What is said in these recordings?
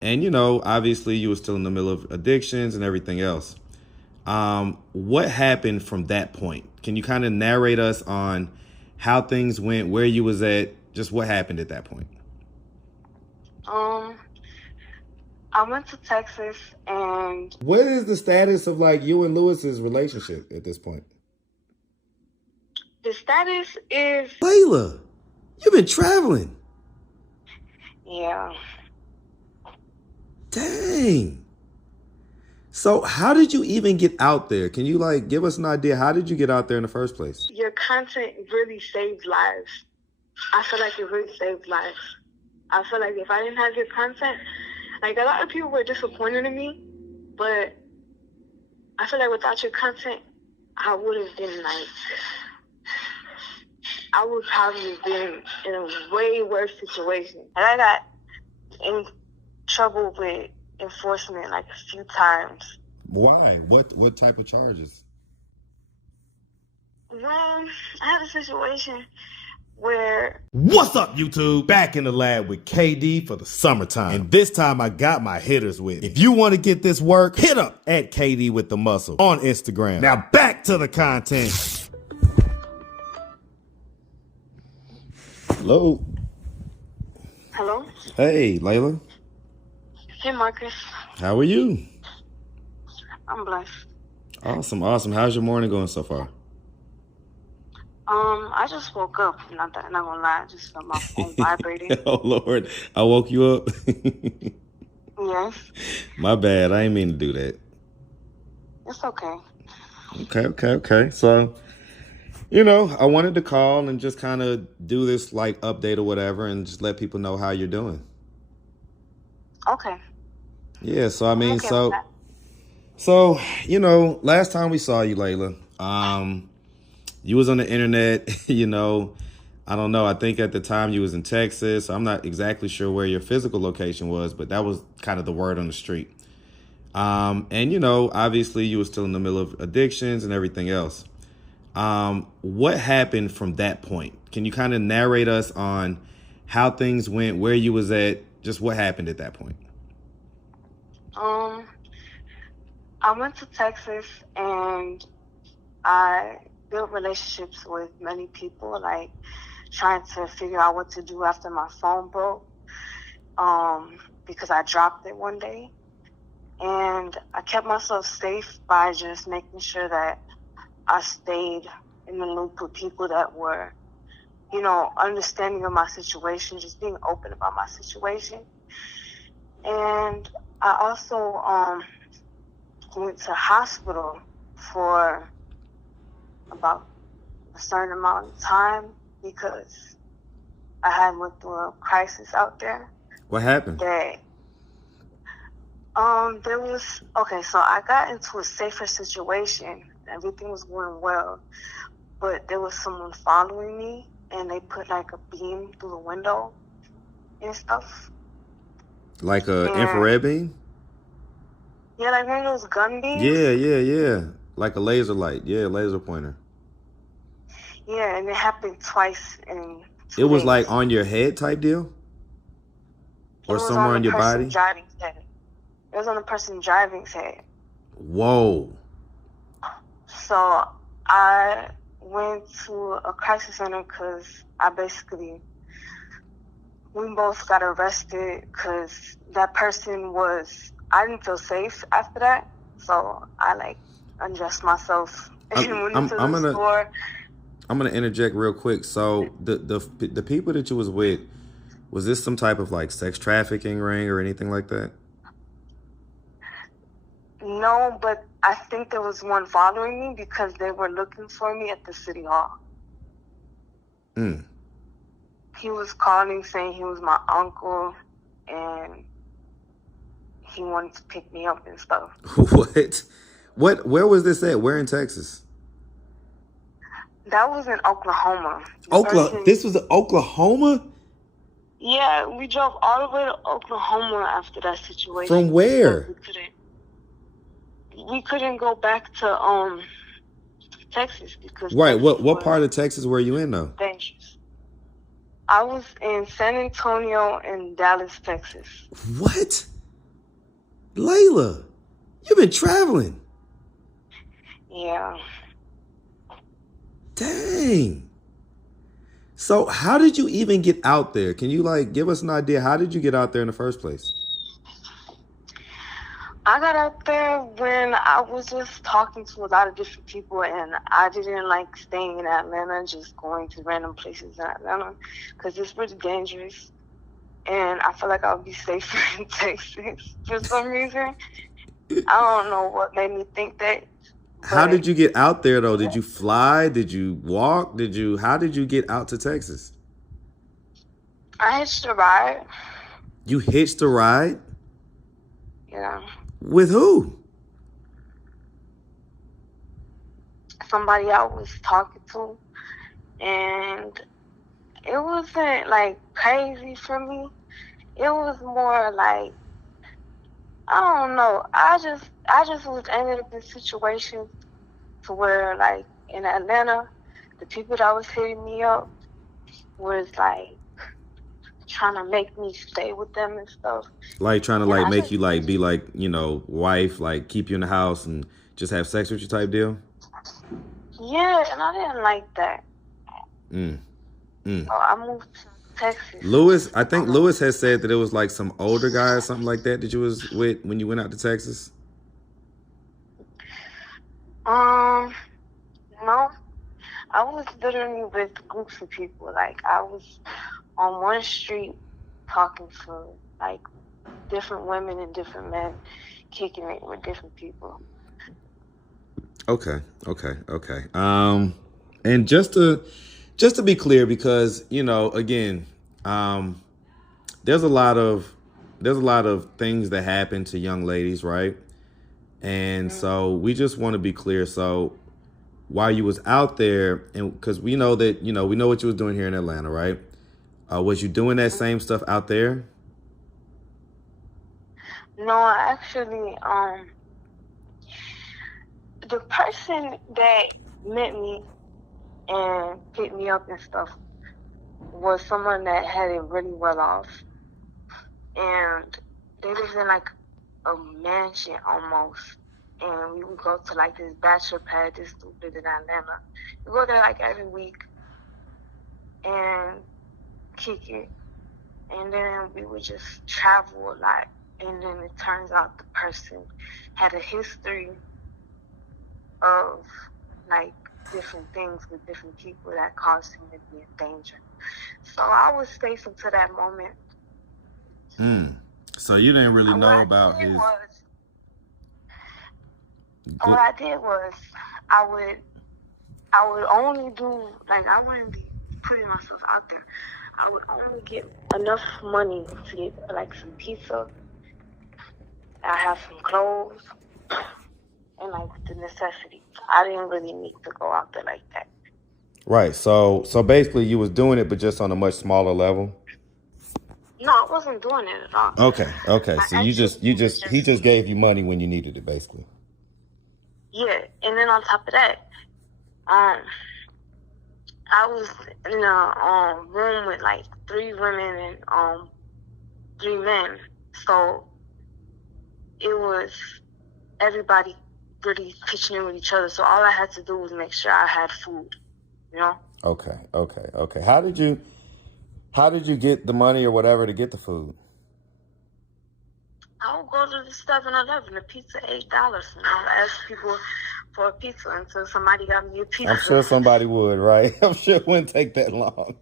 And, obviously you were still in the middle of addictions and everything else. What happened from that point? Can you kind of narrate us on how things went, where you was at, just what happened at that point? Um, I went to Texas and What is the status of like you and Lewis's relationship at this point? the status is, LAILA, you've been traveling. yeah, Dang. So how did you even get out there? Can you like give us an idea? How did you get out there in the first place? your content really saved lives. I feel like it really saved lives. I feel like if I didn't have your content, like a lot of people were disappointed in me, but I feel like without your content, I would have been like, I would probably have been in a way worse situation. And I got in trouble with enforcement like a few times. Why? What type of charges? Well, I had a situation where What's up, YouTube? Back in the lab with KD for the summertime. And this time I got my hitters with me. If you want to get this work, hit up at KD with the muscle on Instagram. Now back to the content. Hello. hello? Hey, LAILA. Hey Marcus, How are you? I'm blessed. Awesome. How's your morning going so far? I just woke up, not gonna lie, I just felt my phone vibrating. Oh, Lord. I woke you up. Yes, My bad. I didn't mean to do that. it's okay. Okay. So, I wanted to call and just kind of do this like update or whatever and just let people know how you're doing. Okay. Yeah, so I'm okay with that. so, last time we saw you, LAILA, you was on the internet, I don't know. I think at the time you was in Texas. I'm not exactly sure where your physical location was, but that was kind of the word on the street. And obviously you were still in the middle of addictions and everything else. What happened from that point? Can you kind of narrate us on how things went, where you was at, just what happened at that point? Um, I went to Texas and I built relationships with many people, like trying to figure out what to do after my phone broke. Because I dropped it one day. And I kept myself safe by just making sure that I stayed in the loop with people that were, understanding of my situation, just being open about my situation. And I also went to hospital for about a certain amount of time because I had went through a crisis out there. What happened? That there was so I got into a safer situation. Everything was going well, but there was someone following me, and they put like a beam through the window and stuff. Like a And infrared beam? yeah, like one of those gun beams. Yeah. Like a laser light. Yeah, laser pointer. Yeah, and it happened twice in It 2 was like days. on your head type deal? It Or was somewhere on the on your person body? driving's head. It was on the person driving's head. Whoa. So I went to a crisis center because we both got arrested because that person I didn't feel safe after that. So I like undressed myself and went into I'm the gonna store. interject real quick. So the people that you was with, was this some type of like sex trafficking ring or anything like that? No, but I think there was one following me because they were looking for me at the city hall. Mm. He was calling saying he was my uncle and he wanted to pick me up and stuff. Where was this at? Where in Texas? That was in Oklahoma. This was Oklahoma? Yeah, we drove all the way to Oklahoma after that situation. From where? We couldn't go back to Texas because Right. Texas What was part of Texas were you in though? dangerous. I was in San Antonio and Dallas, Texas. What? LAILA, you've been traveling. Yeah. Dang. So how did you even get out there? Can you like give us an idea? How did you get out there in the first place? I got out there when I was just talking to a lot of different people, and I didn't like staying in Atlanta, just going to random places in Atlanta, because it's pretty dangerous. And I feel like I would be safer in Texas for some reason. I don't know what made me think that, How but did you get out there though? Did you fly? Did you walk? How did you get out to Texas? I hitched a ride. You hitched a ride? You know, With who? somebody I was talking to, and it wasn't like crazy for me. It was more like, I don't know. I just was ended up in situations to where, like, in Atlanta, the people that was hitting me up was like trying to make me stay with them and stuff. Like trying to And like I make just you like be like, wife, like keep you in the house and just have sex with you type deal? Yeah, and I didn't like that. Mm. Mm. So I moved to Texas. Lewis, I think Lewis has said that it was like some older guy or something like that you was with when you went out to Texas. No, I was literally with groups of people. Like, I was on one street talking to like different women and different men, kicking it with different people. Okay, okay. And just to be clear, because again, um, there's a lot of things that happen to young ladies, right? And Mm. so we just want to be clear. So while you was out there, and because we know that we know what you was doing here in Atlanta, right? Was you doing that same stuff out there? No, actually, the person that met me and picked me up and stuff was someone that had it really well off, and they lived in like a mansion almost. And we would go to like this bachelor pad, this stupid in Atlanta. We go there like every week and kick it, and then we would just travel a lot. And then it turns out the person had a history of like different things with different people that caused him to be in danger. So I was faithful to that moment. Mm. So you didn't really What know I about did his. was, what I did was, I would, I would only do like, I wouldn't be putting myself out there. I would only get enough money to get like some pizza. I have some clothes and like the necessities. I didn't really need to go out there like that. Right. So basically you was doing it but just on a much smaller level. No, I wasn't doing it at all. Okay. My So actual you was just he just, just gave you money when you needed it basically. yeah. And then on top of that, um, I was in a room with like 3 women and 3 men. So it was everybody really pitching in with each other. So all I had to do was make sure I had food, you know? Okay. How did you get the money or whatever to get the food? I would go to the 7-Eleven, the pizza $8, and I would ask people for a pizza until somebody got me a I'm pizza. sure somebody would, right? I'm sure it wouldn't take that long.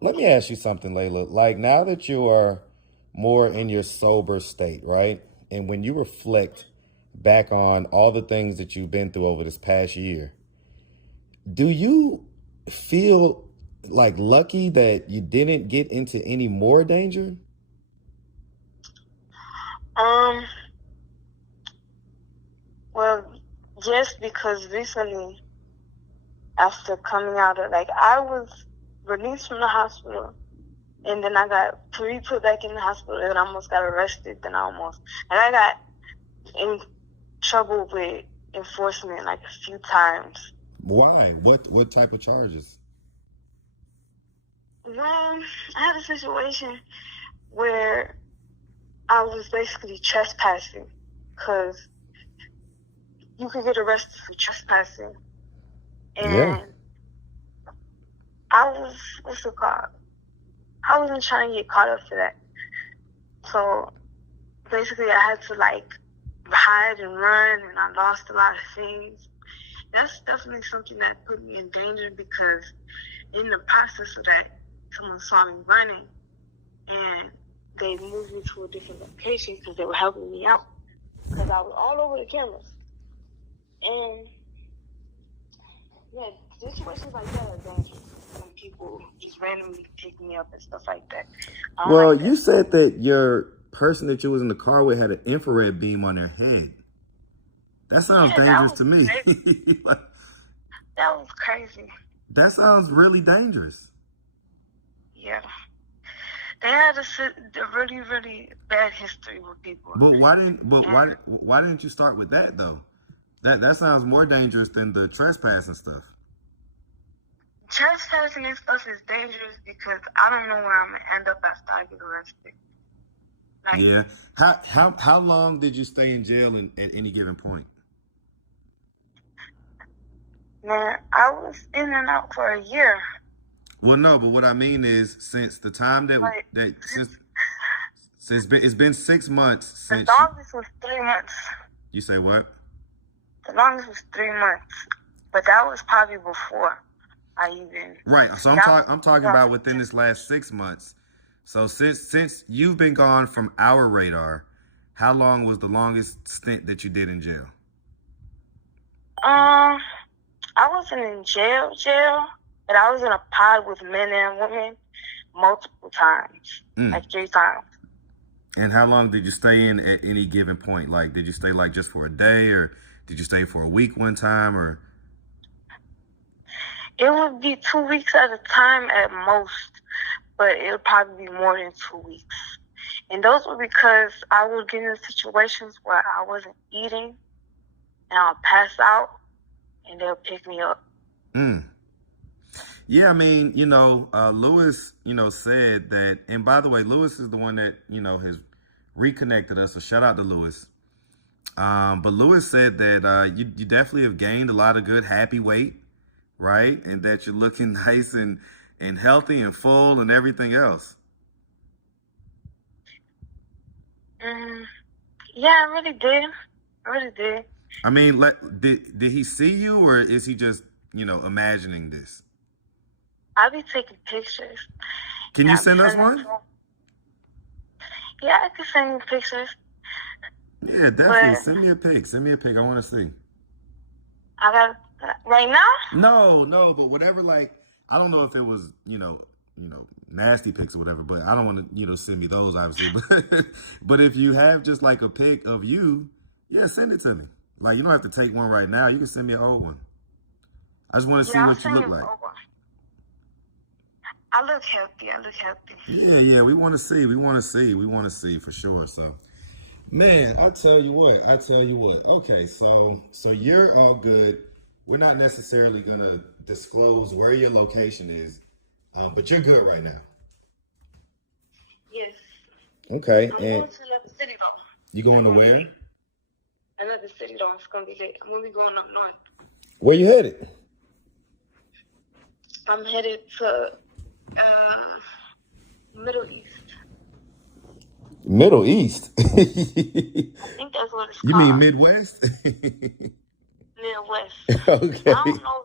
Let me ask you something, LAILA. Like now that you are more in your sober state, right? And when you reflect back on all the things that you've been through over this past year, do you feel like lucky that you didn't get into any more danger? Um, well, yes, because recently, after coming out of, like, I was released from the hospital, and then I got put back in the hospital, and I almost got arrested, and I got in trouble with enforcement like a few times. Why? What type of charges? Well, I had a situation where I was basically trespassing, because you could get arrested for trespassing. And Yeah. I was, what's it called? I wasn't trying to get caught up for that. So basically, I had to like hide and run, and I lost a lot of things. That's definitely something that put me in danger, because in the process of that, someone saw me running, and they moved me to a different location because they were helping me out, because I was all over the cameras. And yeah, situations like that are dangerous when people just randomly pick me up and stuff like that. I don't Well, like you that. said that your person that you was in the car with had an infrared beam on their head. That sounds Yeah, that dangerous was to me. crazy. Like, That was crazy. that sounds really dangerous. Yeah. They had a really, really bad history with people. But why And why didn't you start with that though? That sounds more dangerous than the trespassing stuff. trespassing and stuff is dangerous because I don't know where I'm going to end up after I get arrested. Like, Yeah. How long did you stay in jail at any given point? man, I was in and out for a year. Well, no, but what I mean is since the time Like, that since it's been 6 months the since longest was 3 months. you say what? The longest was 3 months. But that was probably before I even. Right. So I'm talking about within this last 6 months. So since you've been gone from our radar, how long was the longest stint that you did in jail? I wasn't in jail, but I was in a pod with men and women multiple times, like 3 times. And how long did you stay in at any given point? Like, did you stay like just for a day, or did you stay for a week one time, or? It would be 2 weeks at a time at most, but it would probably be more than 2 weeks. And those were because I would get in situations where I wasn't eating, and I'll pass out, and they'll pick me up. Yeah, I mean, Lewis, said that, and by the way, Lewis is the one that, has reconnected us. So shout out to Lewis. But Lewis said that you definitely have gained a lot of good, happy weight, right? And that you're looking nice and healthy and full and everything else. Yeah, I really did. I mean, did he see you, or is he just, imagining this? I'll be taking pictures. Can you send us one? Yeah, I can send you pictures. Yeah, definitely. Send me a pic. I want to see. I got right now? No, but whatever. Like, I don't know if it was, nasty pics or whatever. But I don't want to, send me those, obviously. But if you have just like a pic of you, yeah, send it to me. Like, you don't have to take one right now. You can send me an old one. I just want to see what you look like. I look healthy. Yeah. We want to see for sure. So, man, I tell you what. Okay, so you're all good. We're not necessarily gonna disclose where your location is, but you're good right now. Yes. Okay, I'm going to another city though. You going to where? Another city though. It's gonna be lit. I'm gonna be going up north. Where you headed? I'm headed to Middle East. Middle East? I think that's what it's called. You mean Midwest? Midwest. Okay. I don't know.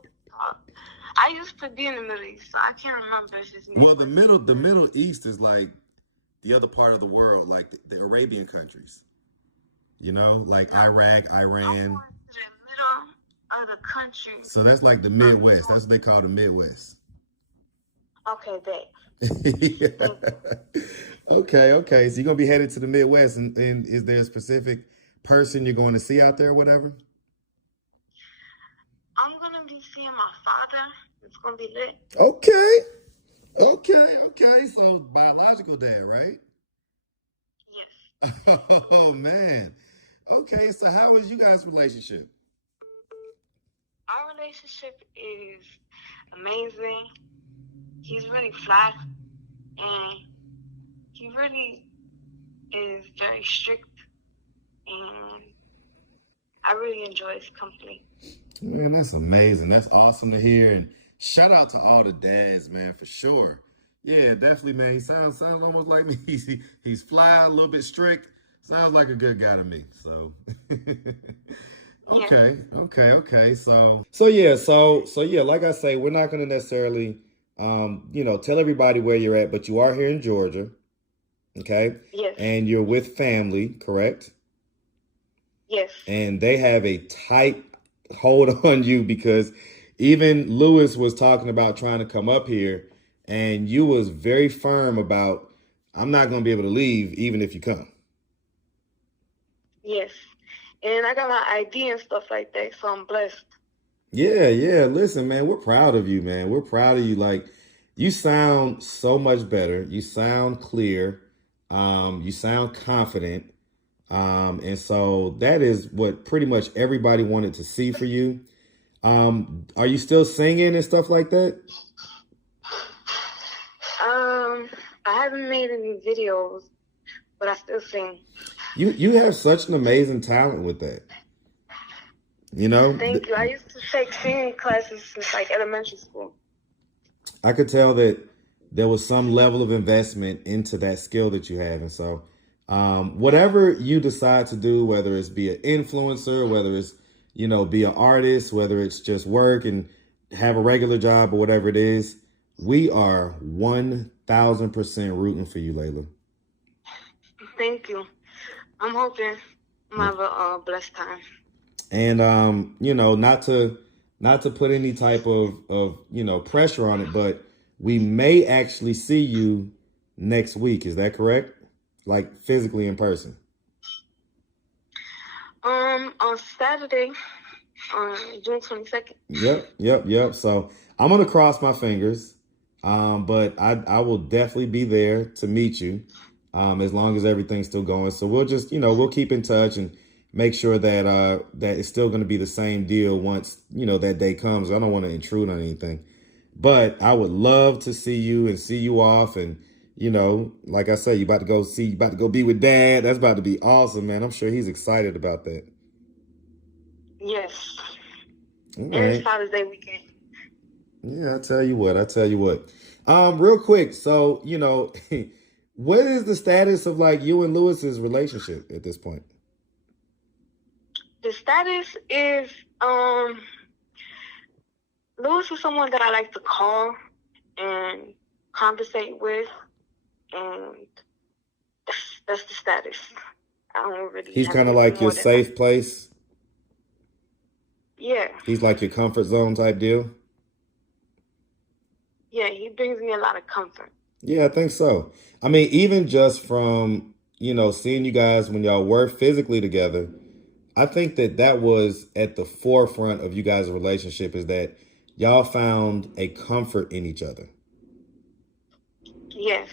I used to be in the Middle East, so I can't remember if it's Midwest. Well, the Middle East is like the other part of the world, like the Arabian countries. Like Iraq, Iran. I'm going to the middle of the country. So that's like the Midwest. That's what they call the Midwest. Okay, bet. Okay. So you're gonna be headed to the Midwest, and is there a specific person you're going to see out there, or whatever? I'm gonna be seeing my father. It's gonna be lit. Okay. So biological dad, right? Yes. Oh man. Okay. So how is you guys' relationship? Our relationship is amazing. He's really fly, and he really is very strict, and I really enjoy his company. Man, that's amazing. That's awesome to hear. And shout out to all the dads, man, for sure. Yeah, definitely, man. He sounds almost like me. He's fly, a little bit strict. Sounds like a good guy to me. So Yeah. okay. So yeah, like I say, we're not gonna necessarily tell everybody where you're at, but you are here in Georgia, okay? Yes. And you're with family, correct? Yes. And they have a tight hold on you because even Lewis was talking about trying to come up here, and you was very firm about I'm not going to be able to leave even if you come. Yes. And I got my ID and stuff like that, so I'm blessed. Yeah. Listen, man, we're proud of you, man. We're proud of you. Like, you sound so much better. You sound clear. You sound confident. And so that is what pretty much everybody wanted to see for you. Are you still singing and stuff like that? I haven't made any videos, but I still sing. You have such an amazing talent with that. You know, Thank you. I used to take singing classes since like elementary school. I could tell that there was some level of investment into that skill that you have. And so, whatever you decide to do, whether it's be an influencer, whether it's, be an artist, whether it's just work and have a regular job or whatever it is, we are 1000% rooting for you, LAILA. Thank you. I'm hoping I'm have a blessed time. And not to put any type of pressure on it, but we may actually see you next week. Is that correct? Like physically in person? On Saturday, on June 22nd. Yep. So I'm gonna cross my fingers. But I will definitely be there to meet you. As long as everything's still going. So we'll just, we'll keep in touch and make sure that that it's still going to be the same deal once, that day comes. I don't want to intrude on anything, but I would love to see you and see you off. And, like I said, you about to go be with Dad. That's about to be awesome, man. I'm sure he's excited about that. Yes. All And right. it's Father's Day weekend. Yeah, I tell you what. Real quick. So, what is the status of like you and Lewis's relationship at this point? The status is Lewis is someone that I like to call and conversate with, and that's the status. I don't really. He's kind of like your safe place. Yeah. He's like your comfort zone type deal. Yeah, he brings me a lot of comfort. Yeah, I think so. I mean, even just from, seeing you guys when y'all were physically together, I think that was at the forefront of you guys' relationship is that y'all found a comfort in each other. Yes.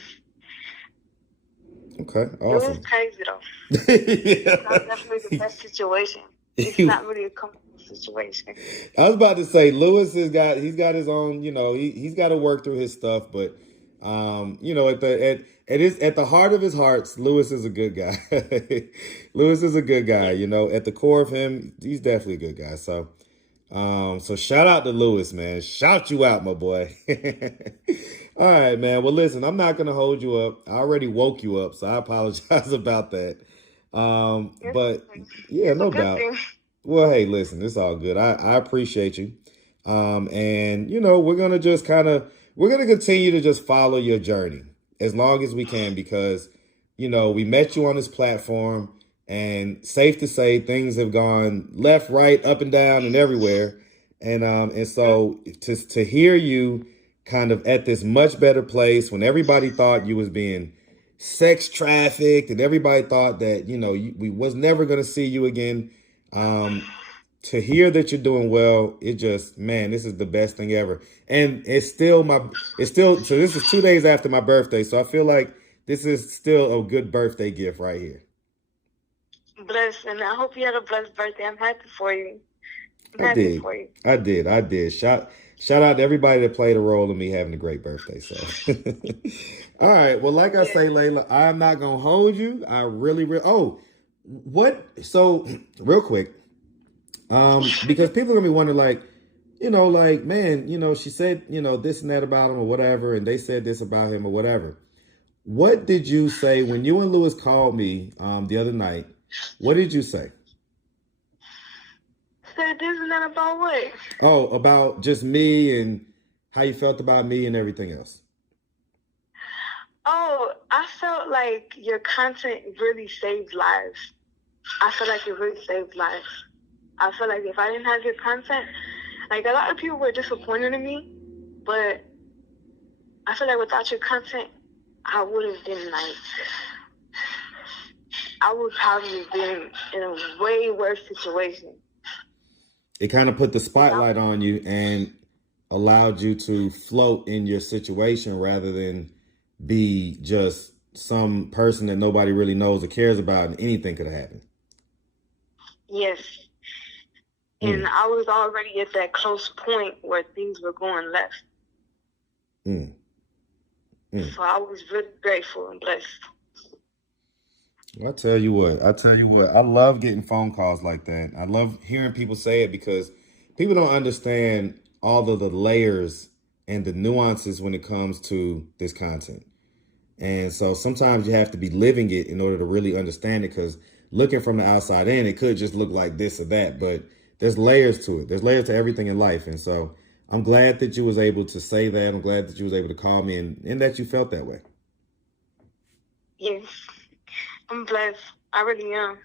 Okay, awesome. It was crazy though. Yeah. It's not definitely the best situation. It's not really a comfortable situation. I was about to say Lewis he's got his own, he's got to work through his stuff, but at the heart of his hearts, Lewis is a good guy. Lewis is a good guy, at the core of him, he's definitely a good guy. So so shout out to Lewis, man. Shout you out, my boy. All right, man. Well, listen, I'm not gonna hold you up. I already woke you up, so I apologize about that. But yeah, no doubt. Well, hey, listen, it's all good. I appreciate you. And we're gonna just we're gonna continue to just follow your journey as long as we can because we met you on this platform and safe to say things have gone left, right, up and down and everywhere. And so to hear you kind of at this much better place when everybody thought you was being sex trafficked and everybody thought that, we was never going to see you again. To hear that you're doing well, it just, man, this is the best thing ever. And so this is 2 days after my birthday. So I feel like this is still a good birthday gift right here. Bless, and I hope you had a blessed birthday. I'm happy for you. I'm I happy did. for you. I did. Shout out to everybody that played a role in me having a great birthday. So, all right. Well, like I Yeah. say, Layla, I'm not gonna hold you. I really. Oh, what? So, real quick, because people are gonna be wondering, like, like, man, she said, this and that about him or whatever, and they said this about him or whatever. What did you say when you and Lewis called me the other night? What did you say? Said this and that about what? Oh, about just me and how you felt about me and everything else. Oh, I felt like your content really saved lives. I feel like it really saved lives. I feel like if I didn't have your content, like a lot of people were disappointed in me, but I feel like without your content, I would have been like, I would probably been in a way worse situation. It kind of put the spotlight on you and allowed you to float in your situation rather than be just some person that nobody really knows or cares about and anything could have happened. Yes. And I was already at that close point where things were going left. So I was really grateful and blessed. Well, I tell you what, I love getting phone calls like that. I love hearing people say it because people don't understand all of the layers and the nuances when it comes to this content. And so sometimes you have to be living it in order to really understand it, because looking from the outside in, it could just look like this or that, but there's layers to it. There's layers to everything in life. And so I'm glad that you was able to say that. I'm glad that you was able to call me and that you felt that way. Yes. I'm blessed. I really am.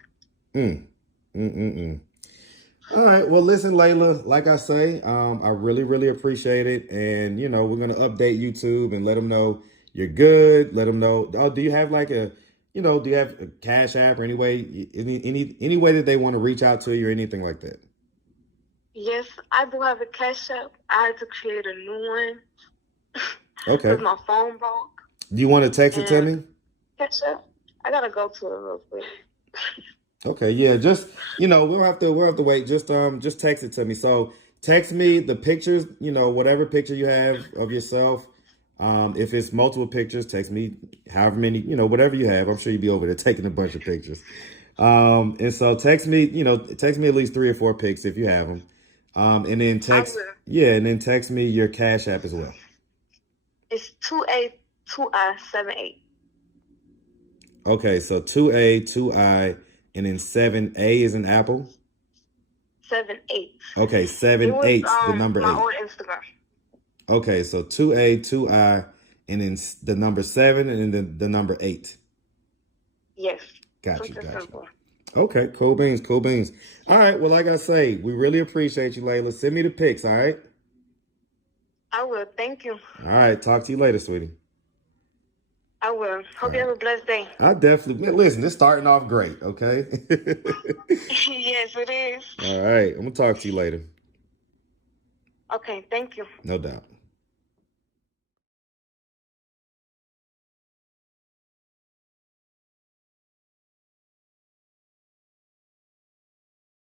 All right. Well, listen, Layla, like I say, I really appreciate it. And, we're going to update YouTube and let them know you're good. Let them know. Oh, do you have like do you have a Cash App or any way, any way that they want to reach out to you or anything like that? Yes, I do have a Cash App. I had to create a new one. Okay. Because my phone broke. Do you want to text it to me? Cash App? I got to go to it real quick. Okay, yeah, just we'll have to wait. Just text it to me. So text me the pictures, whatever picture you have of yourself. If it's multiple pictures, text me however many, whatever you have. I'm sure you'll be over there taking a bunch of pictures. And so text me at least 3 or 4 pics if you have them. And then and then text me your Cash App as well. It's 2A2I78. Okay, so 2A, 2I, and then 7A is an apple. 78. Okay, 7-8, the number 8. My old Instagram. Okay, so 2A, 2I, and then the number 7, and then the number 8. Yes. Got you. Okay, cool beans. All right, well, like I say, we really appreciate you, Layla. Send me the pics, all right? I will. Thank you. All right, talk to you later, sweetie. I will. Hope you have a blessed day. I definitely. Listen, it's starting off great, okay? Yes, it is. All right, I'm going to talk to you later. Okay, thank you. No doubt.